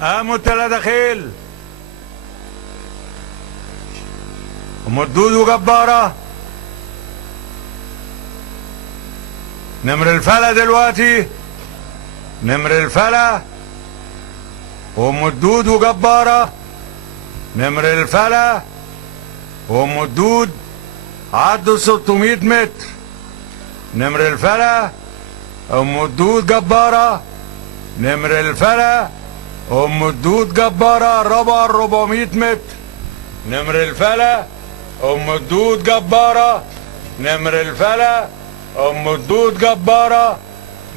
قاموا التلاتة خيل. ام الدود وجبارة. نمر الفلا دلوقتي. نمر الفلا وام الدود وجبارة. نمر الفلا وام الدود عدوا 600 متر. نمر الفلا ام الدود جبارة. نمر الفلا ام الدود جبارة قربوا 400 متر. نمر الفلا ام الدود جبارة. نمر الفلا ام الدود جبارة.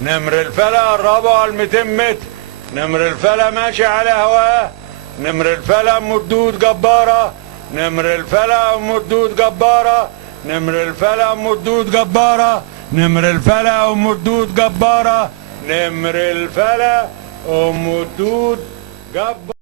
نمر الفلا قربوا على 200 متر. نمر الفلا ماشي على هواه. نمر الفلا ام الدود جبارة. نمر الفلا ام الدود جبارة. نمر الفلا ام الدود جبارة. نمر الفلا ام الدود جبارة. نمر الفلا ام الدود جبارة.